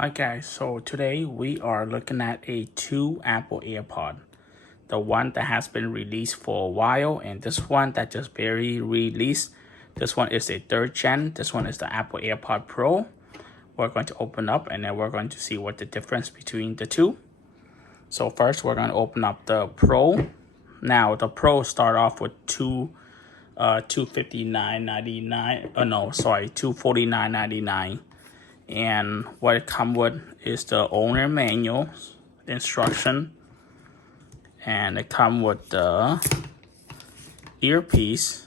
Hi guys, so today we are looking at a two Apple AirPod. The one that has been released for a while and this one that just barely released. This one is a third gen. This one is the Apple AirPod Pro. We're going to open up and then we're going to see what the difference between the two. So first we're going to open up the Pro. Now the Pro start off with $259.99. Oh no, sorry, $249.99. And what it comes with is the owner manual, the instruction, and it comes with the earpiece.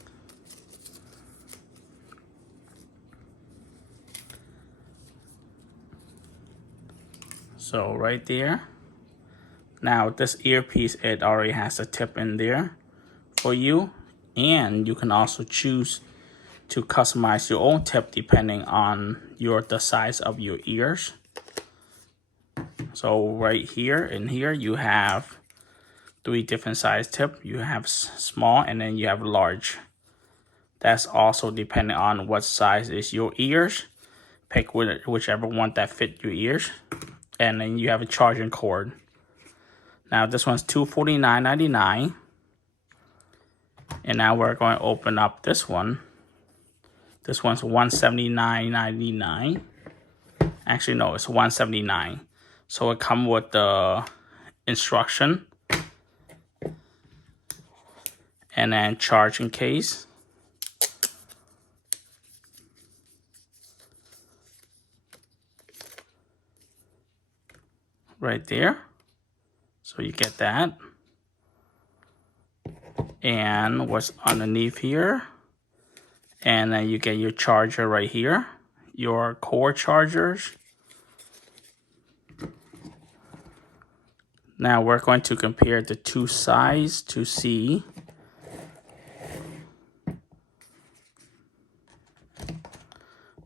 So right there. Now this earpiece, it already has a tip in there for you, and you can also choose to customize your own tip depending on the size of your ears. So right here in here you have three different size tip. You have small and then you have large. That's also depending on what size is your ears. Pick whichever one that fit your ears. And then you have a charging cord. Now this one's $249.99. And now we're going to open up this one. This one's $179.99. Actually, no, it's $179. So it comes with the instruction. And then charging case. Right there. So you get that. And what's underneath here. And then you get your charger right here. Your cord chargers. Now we're going to compare the two sides to see.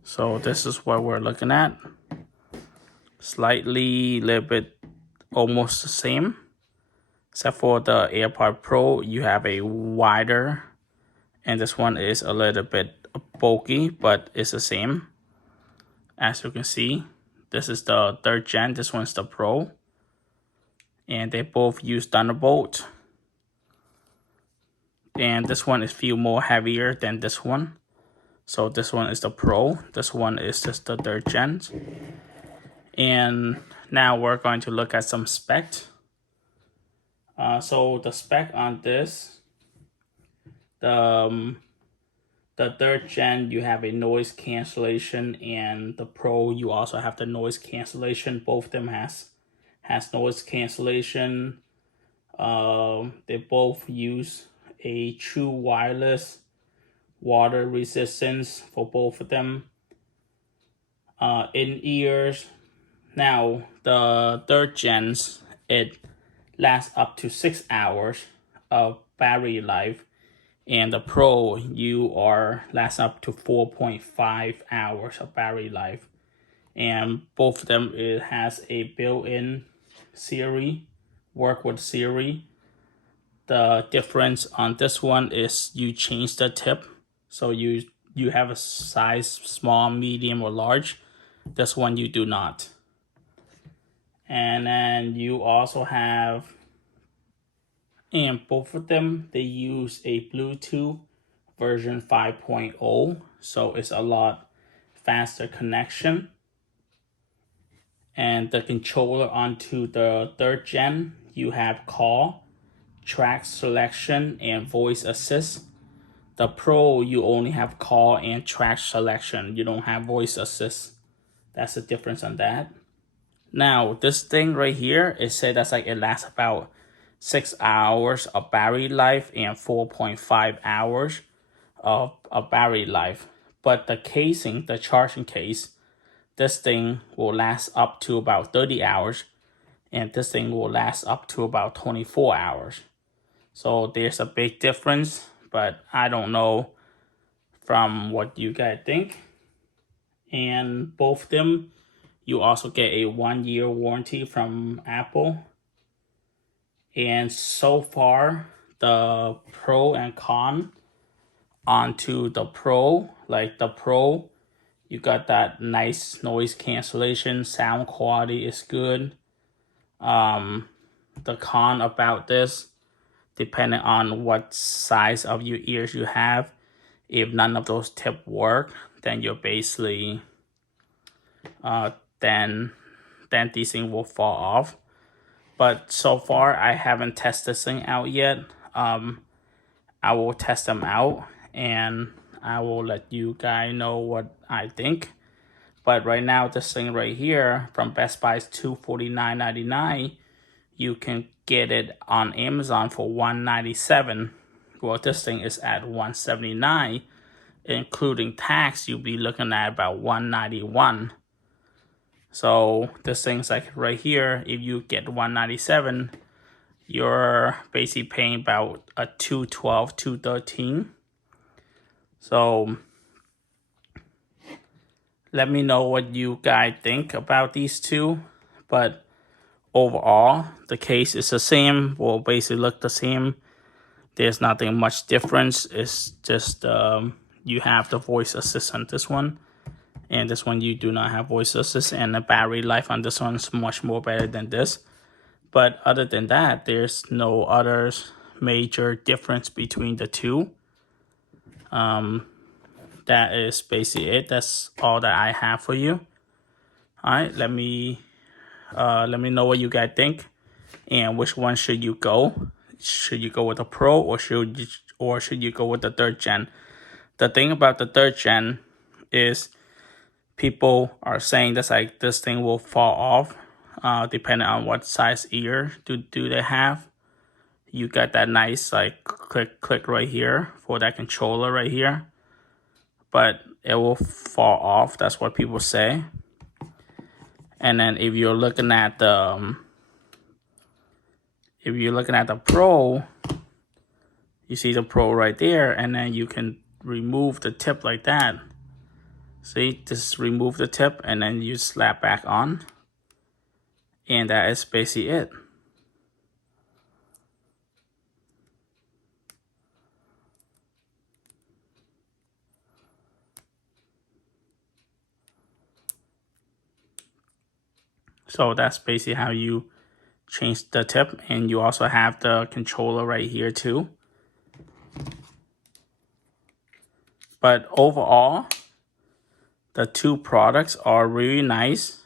So this is what we're looking at. Slightly, little bit, almost the same. Except for the AirPod Pro, you have a wider. And this one is a little bit bulky, but it's the same. As you can see, this is the third gen. This one's the Pro. And they both use Thunderbolt. And this one is feel more heavier than this one. So this one is the Pro. This one is just the third gen. And now we're going to look at some specs. So the spec on this, the third gen, you have a noise cancellation, and the Pro, you also have the noise cancellation. Both of them has noise cancellation. They both use a true wireless water resistance for both of them. In ears. Now the third gens, it lasts up to 6 hours of battery life, and the Pro lasts up to 4.5 hours of battery life. And both of them, it has a built-in Siri, work with Siri. The difference on this one is you change the tip. So you have a size small, medium, or large. This one you do not. And then you also have, and both of them, they use a Bluetooth version 5.0. So it's a lot faster connection. And the controller onto the third gen, you have call, track selection, and voice assist. The Pro, you only have call and track selection. You don't have voice assist. That's the difference on that. Now, this thing right here, it said that's like it lasts about 6 hours of battery life and 4.5 hours of battery life. But the casing, the charging case, this thing will last up to about 30 hours. And this thing will last up to about 24 hours. So there's a big difference, but I don't know from what you guys think. And both of them, you also get a 1-year warranty from Apple. And so far, the pro and con onto the Pro, like the Pro, You got that nice noise cancellation. Sound quality is good. The con about this, depending on what size of your ears you have, if none of those tips work, then you're basically then these things will fall off. But so far I haven't tested this thing out yet. I will test them out and I will let you guys know what I think. But right now, this thing right here from Best Buy is $249.99. You can get it on Amazon for $197. Well, this thing is at $179, including tax. You'll be looking at about $191. So this thing's like right here. If you get $197, you're basically paying about a $212, $213. So let me know what you guys think about these two. But overall, the case is the same. Will basically look the same. There's nothing much difference. It's just you have the voice assist on this one, and this one you do not have voice assist, and the battery life on this one is much more better than this. But other than that, there's no other major difference between the two. That is basically it. That's all that I have for you. All right, let me know what you guys think, and which one should you go? Should you go with the Pro, or should you go with the 3rd gen? The thing about the 3rd gen is people are saying that like this thing will fall off, depending on what size ear do they have. You got that nice like click right here for that controller right here, but it will fall off. That's what people say. And then if you're looking at the Pro, you see the Pro right there, and then you can remove the tip like that. See, just remove the tip and then you slap back on, and that is basically it. So that's basically how you change the tip, and you also have the controller right here too. But overall, the two products are really nice.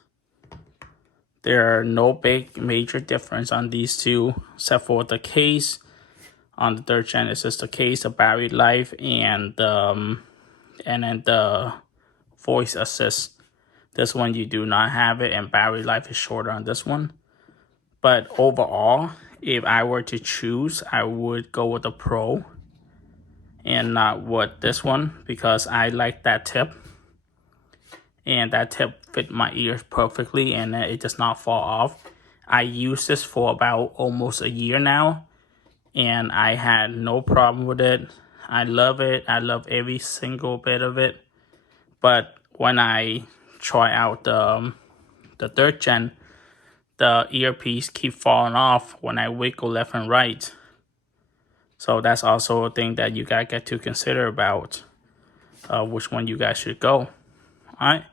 There are no big major difference on these two, except for the case. On the 3rd gen, it's just the case, the battery life, and then the voice assist. This one you do not have it, and battery life is shorter on this one. But overall, if I were to choose, I would go with the Pro and not with this one, because I like that tip. And that tip fit my ears perfectly, and it does not fall off. I used this for about almost a year now, and I had no problem with it. I love it. I love every single bit of it. But when I try out the 3rd gen, the earpiece keep falling off when I wiggle left and right. So that's also a thing that you guys get to consider about which one you guys should go. All right,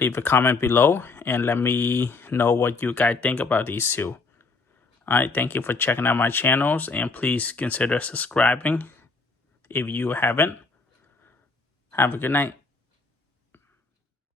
leave a comment below and let me know what you guys think about these two. All right, thank you for checking out my channels, and please consider subscribing if you haven't. Have a good night.